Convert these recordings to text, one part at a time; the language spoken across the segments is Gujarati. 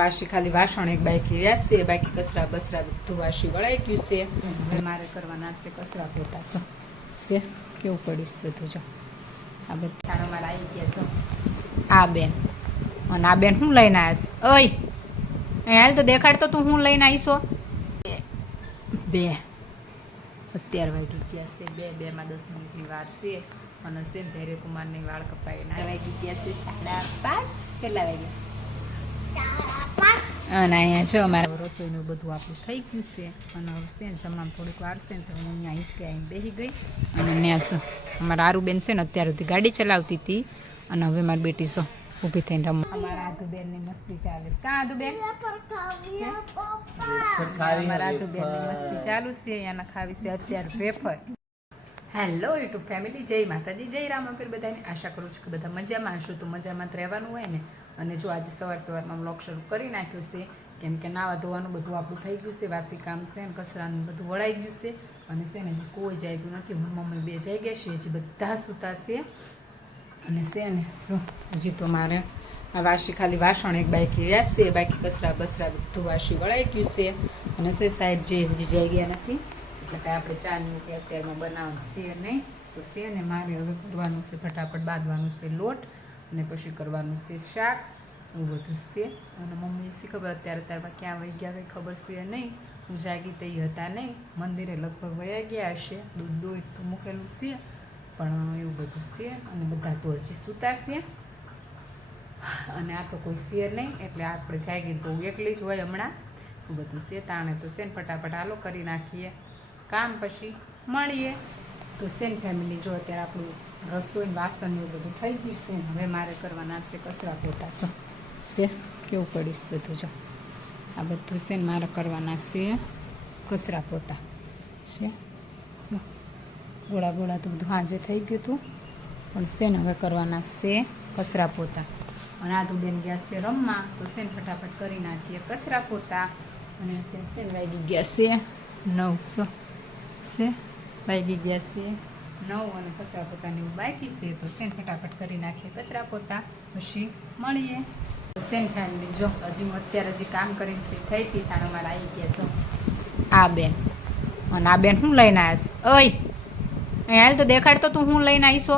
વાસી ખાલી વાસણ એક બાકી રહ્યા છે, બાકી કચરા બસરા બધું વાસી વળાઈ ગયું છે. હવે મારે કરવાના છે કચરા પોતા. છે કેવું પડ્યું છે બધું. જો આ બધા અમારા આવી ગયા છો. આ બેન અને આ બેન શું લઈને આવીશ? ઓય હાલ તો દેખાડતો તું શું લઈને આવીશો? બે 11 વાગી ગયા છે. 2:02 મિનિટની વાર છે. અને સેમ ધૈર્ય કુમારની વાળ કપાઈને વાગી ગયા છે 5:30. કેટલા વાગ્યા? અને અહીંયા જો અમારા રસોઈનું બધું આપણું થઈ ગયું છે. અને હવે છે ને જમવામાં થોડીક વાર છે ને તો હું અહીંયા હિંચકે આવીને બેસી ગઈ. અને ત્યાં અમારા આરુબેન છે ને અત્યાર સુધી ગાડી ચલાવતી હતી. અને હવે મારી બેટી છો ઊભી થઈને રમવા. અમારા આદુબેનની મસ્તી ચાલે છે. કાં આદુબેન? અમારા આદુબેનની મસ્તી ચાલુ છે. અહીંયાના ખાવી છે અત્યારે વેફર. હેલો યુટ્યુબ ફેમિલી, જય માતાજી, જય રામ પીર. બધાને આશા કરું છું કે બધા મજામાં હશો. તો મજામાં જ રહેવાનું હોય ને. અને જો આજે સવારમાં વ્લોગ શરૂ કરી નાખ્યું છે, કેમ કે નાવા ધોવાનું બધું આપણું થઈ ગયું છે. વાસી કામ છે ને કચરાનું બધું વળાઈ ગયું છે. અને છે ને હજી કોઈ જાગ્યું નથી. હું મમ્મી બે જઈ ગયા છે, હજી બધા સૂતા છે. અને છે ને શું હજી તો મારે આ વાસી ખાલી વાસણ એક બાકી રહ્યા છે, બાકી કચરા બસરા બધું વાસી વળાઈ ગયું છે. અને છે સાહેબ જે હજી જઈ ગયા નથી, એટલે કાંઈ આપણે ચાની કે અત્યારમાં બનાવવાનું છે નહીં. તો છે ને મારે હવે કરવાનું છે ફટાફટ બાંધવાનું છે લોટ, અને પછી કરવાનું છે શાક, એવું બધું છે. અને મમ્મી શી ખબર અત્યારમાં ક્યાં વહી ગયા કંઈ ખબર છે નહીં. હું જાગી તે હતા નહીં, મંદિરે લગભગ વયા ગયા હશે. દૂધ તો મૂકેલું છે, પણ એવું બધું છે. અને બધા તો હજી સૂતા છે. અને આ તો કોઈ છે નહીં, એટલે આપણે જાગીને તો એકલી જ હોય હમણાં. એવું બધું છે. તાણે તો છે ને ફટાફટ હાલો કરી નાખીએ કામ, પછી મળીએ. તો છે ને ફેમિલી, જો અત્યારે આપણું રસોઈ વાસણ એવું બધું થઈ ગયું છે. હવે મારે કરવાના છે કચરા પોતા. છે કેવું પડ્યું છે બધું. જો આ બધું છે ને મારે કરવાના છે કચરા પોતા. છે ગોળા ગોળા તો બધું હાજે થઈ ગયું હતું, પણ છે ને હવે કરવાના છે કચરા પોતા. અને આદુબેન ગયા છે રમવા, તો છે ને ફટાફટ કરી નાખીએ કચરા પોતા. અને અત્યારે છે ને વાગી ગયા છે 9. છે વાગી ગયા છે 9 અને કચરા પોતાની બાકી છે. તો છે ને ફટાફટ કરી નાખીએ કચરા પોતા, પછી મળીએ. તો સેન ફેમિલી, જો હજી હું અત્યારે હજી કામ કરીને ફ્રી થઈ હતી તાણે મારે આવી ગયા છો આ બેન. અને આ બેન શું લઈને આવીશ? ઓય હાલ તો દેખાડતો તું શું લઈને આવીશો?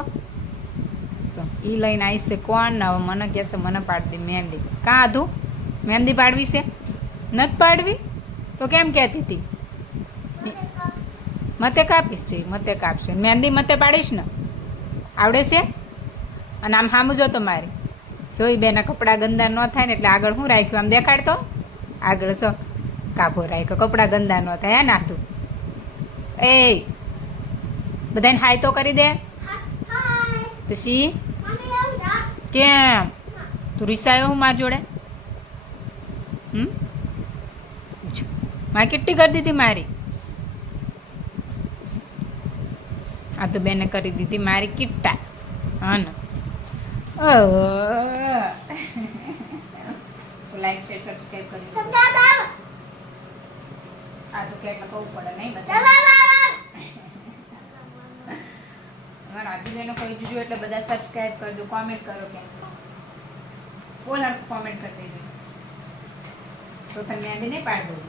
એ લઈને આવીશ છે કોણ? હવે મને કહે છે મને પાડી દે મહેંદી. કાં આધું મહેંદી પાડવી છે? નથી પાડવી તો કેમ કહેતી હતી? મતે કાપીશ છે, મતે કાપશે. મહેંદી મતે પાડીશ ને, આવડે છે? અને આમ સામું જો તમારે સોઈ બેના કપડાં ગંદા ન થાય ને એટલે આગળ શું રાખ્યું આમ દેખાડતો? આગળ છો કાપો રાખ્યો, કપડાં ગંદા ન થાય. હે નાતું એ બધાને હાય તો કરી દે. પછી કેમ તું રીસાયો હું મારી જોડે? મારે કેટલી કરી દીધી મારી? આ તો બેને કરી દીધી મારી કિટ્ટા. હા ને લાઈક શેર સબસ્ક્રાઈબ કરી. આ તો કેટલા કહું પડે નહીં બધા અમારા આદિબેનો કહી દીધું એટલે બધા સબસ્ક્રાઈબ કરી દો, કોમેન્ટ કરો. કે બોલ કોમેન્ટ કરી દેજો. તો તમે મહેંદી નહીં પાડી દઉં?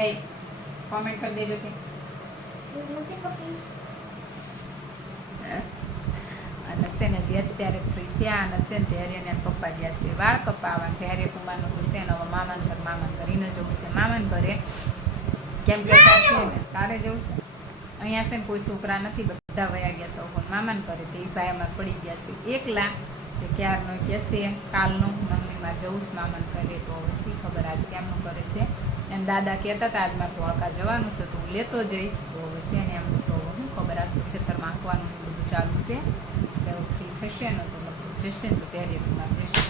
એ કોમેન્ટ કરી દેજો કે અને સેને જે અત્યારે ફ્રી થયા. અને સેન ત્યારે એને પપ્પા ગયા છે વાળ કપાવવા. ત્યારે કુમારનું તો સેન હવે મામાન ઘર એને જવું છે મામાન ઘરે. કેમ કે છે ને તારે જવું છે અહીંયા છે ને કોઈ છોકરા નથી, બધા વયા ગયા છે પણ મામાન ઘરે. તે ભાઈ અમારે પડી ગયા છે એકલા. તે ક્યારનો કહેશે કાલનો મમ્મીમાં જવું છે મામાન ઘરે. તો હવે શી ખબર આજ કેમનું કરે છે. એમ દાદા કહેતા હતા આજ મારે ધોળકા જવાનું છે તો હું લેતો જઈશ. તો હવે છે ને એમનું તો શું ખબર, આજ તો ખેતરમાં આંકવાનું બધું ચાલુ છે. ત્યારે ફ્રી થશે ને તો બધું જશે ને તો ત્યારે તમારે જશે.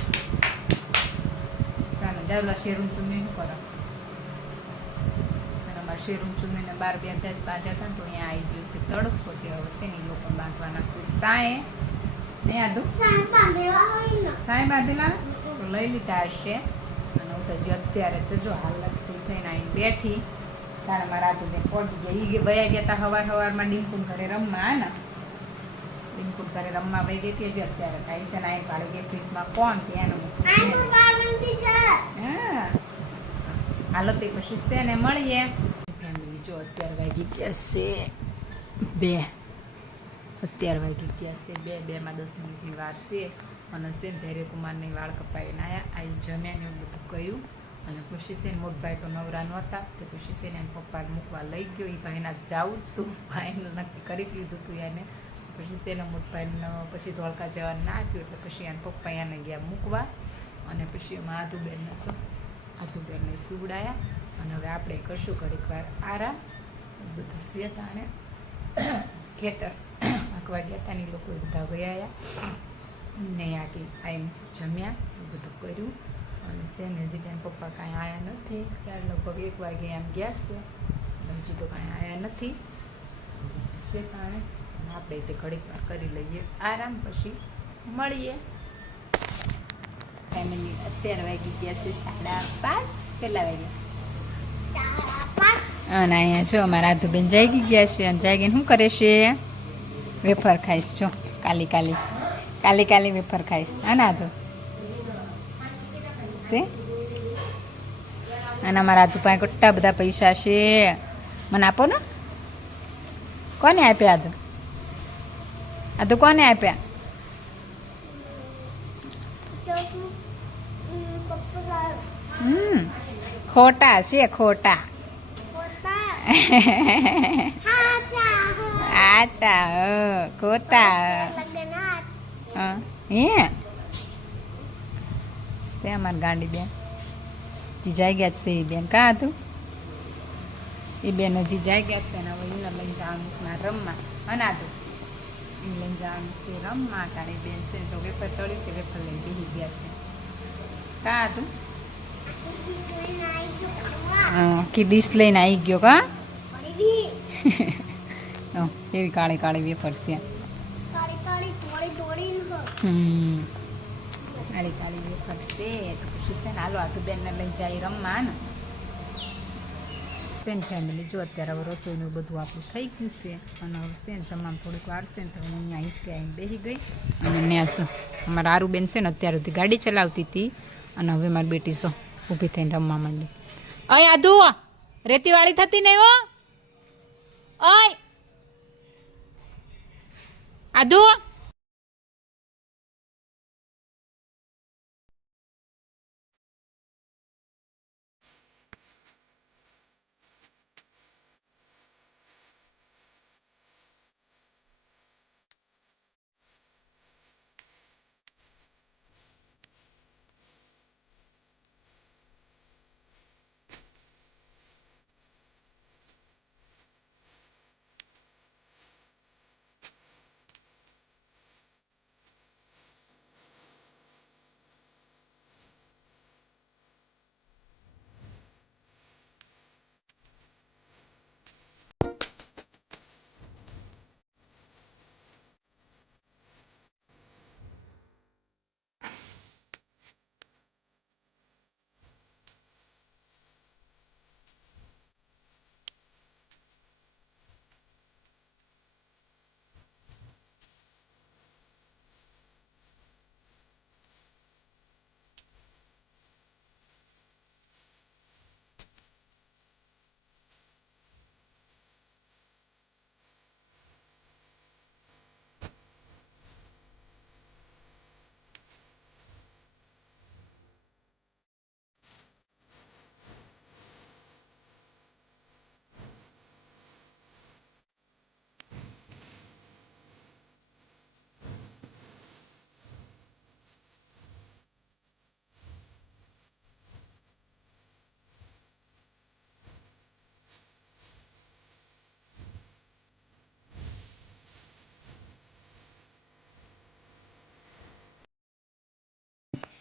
ચાલો ડેવલા શેરું ચૂમીને કરો. અને અમારે શેરું ચૂમીને 12 બાંધ્યા હતા ને તો અહીંયા આવી ગયું છે તડકો. તે હવે છે ને એ લોકો બાંધવાના છે સાએ. નહીં આદું સાએ બાંધેલા તો લઈ લીધા હશે. અને હું તો હજી અત્યારે તો જો હાલત ફ્રી થઈને આવીને બેઠી. તારે મારા આદુબેન પહોંચી ગયા. એ વયા ગયા હતા સવારમાં ડીંકુન ઘરે રમવા. ને પિંકુ તારે રમવા વહી ગઈ હતી, અત્યારે ટાઈસન આવીને કાઢી ગઈ ફ્રીજમાં કોણ ત્યાંનું હા હાલો તે પછી છે ને મળીએ ફેમિલી. જો અત્યારે વાગી ગયા છે 2, અત્યારે વાગી ગયા છે 2, 2 માં 10 મિનિટની વાર છે. અને સેમ ધૈર્યકુમારની વાળ કપાઈને આવ્યા, આવી જમ્યા ને એવું બધું કહ્યું. અને ખુશી છે ને મોટભાઈ તો નવરા નહોતા, તો ખુશી છે ને એને પપ્પાને મૂકવા લઈ ગયો. એ ભાઈના જાવું જ તું, ભાઈનું નક્કી કરી લીધું હતું એને. પછી છે ને મોટભાઈને પછી ધોળકા જવાનું ના થયું, એટલે પછી એને પપ્પા એને ગયા મૂકવા. અને પછી એમાં આધુબેનને સુવડાયા. અને હવે આપણે કરશું ઘડીક વાર આરામ. બધું છે તાણે ખેતર આંકવા ગયા હતા ને એ લોકો બધા ગયા ને આખી આવીને જમ્યા બધું કર્યું. અને છે ને હજી ત્યાં પપ્પા કાંઈ આવ્યા નથી, ત્યારે લગભગ 1 વાગે એમ ગયા છે, હજી તો કાંઈ આવ્યા નથી. છે તાણે આપણે તે ઘડીક વાર કરી લઈએ આરામ, પછી મળીએ ફેમિલી. અત્યારે વાગી ગયા છે 5:30. કેટલા વાગ્યા? 5:30. અને અહીંયા જો અમારા આધુબેન જાગી ગયા છે. અને જાગીને શું કરે છે? વેફર ખાઈશ. જો કાલી વેફર ખાઈશ. હા ના આધુ છે. અને અમારા આધુ પાસે કેટલા બધા પૈસા છે, મને આપો ને. કોને આપ્યા આધુ કોને આપ્યા? ખોટા છે, ખોટા. આચા ખોટા. હે તે અમારી ગાંડી બેન હજી જાગ્યા જ છે. એ બેન કાં હતું? એ બેન હજી જાગ્યા છે ને હવે એને લઈને જવાનું છે રમવા. અનાતું એને લઈને જવાનું છે રમવા. તારી બેન છે તો વેફર તળ્યું કે વેફર લઈને બેસી ગયા છે. કાં હતું? કે ડીશ લઈને આવી ગયો કા? એવી કાળી કાળી વેફર્સ ત્યાં. કાળી કાળી વેફર્સ છે. તો ખુશી છે ને હાલો આધુબેનને લઈને જાય રમવા ને. સેન ફેમિલી જો અત્યારે હવે રસોઈનું બધું આપણું થઈ ગયું છે. અને હવે સેન જમવામાં થોડીક વાર છે ને તો હું અહીંયા હિંચકે આવીને બેસી ગઈ. અને ત્યાં અમારા આરુબેન છે ને અત્યારે સુધી ગાડી ચલાવતી હતી. અને હવે મારી બેટી સો ઊભી થઈને રમવા માંડી. અય આધુ રેતીવાળી થતી નહીં હો. અય આધુ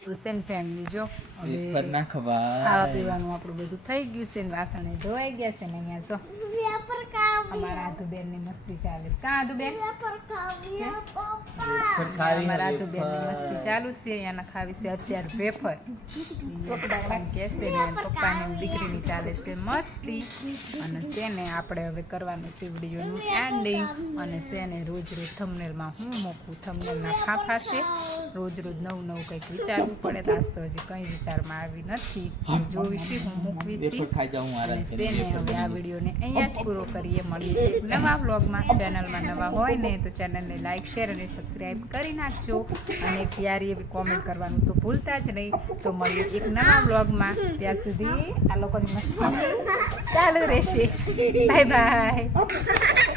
હુસેન ફેમિલી જો હવે ખાવા પીવાનું આપણું બધું થઈ ગયું છે ને વાસણ ધોવાઈ ગયા છે ને અહીંયા જો અમારા આધુબેનની મસ્તી ચાલે છે. કા આધુબેન? ખાવી અમારા આધુબેનની મસ્તી ચાલુ છે. અહીંયાના ખાવી છે અત્યારે વેફર. કે છે ને પપ્પાની દીકરીની ચાલે છે મસ્તી. અને છે ને આપણે હવે કરવાનું છે વિડીયોનું એન્ડિંગ. અને છે ને રોજ રોજ થંબનેલમાં હું મૂકું, થંબનેલના ફાંફા છે. રોજ રોજ નવું નવું કંઈક વિચારવું પડે. આજ તો હજી કંઈ વિચારમાં આવી નથી. જોઈશી હું મૂકવીશ. અને છે ને હવે આ વિડીયોને અહીંયા જ પૂરો કરીએ. મળીએ એક નવા વ્લોગમાં. ચેનલમાં નવા હોય ને તો ચેનલને લાઈક, શેર અને સબસ્ક્રાઈબ કરી નાખજો. અને એક યારી એવી કોમેન્ટ કરવાનું તો ભૂલતા જ નહીં. તો મળીએ એક નવા વ્લોગમાં. ત્યાં સુધી આ લોકોની મસ્તી ચાલુ રહેશે. Bye bye.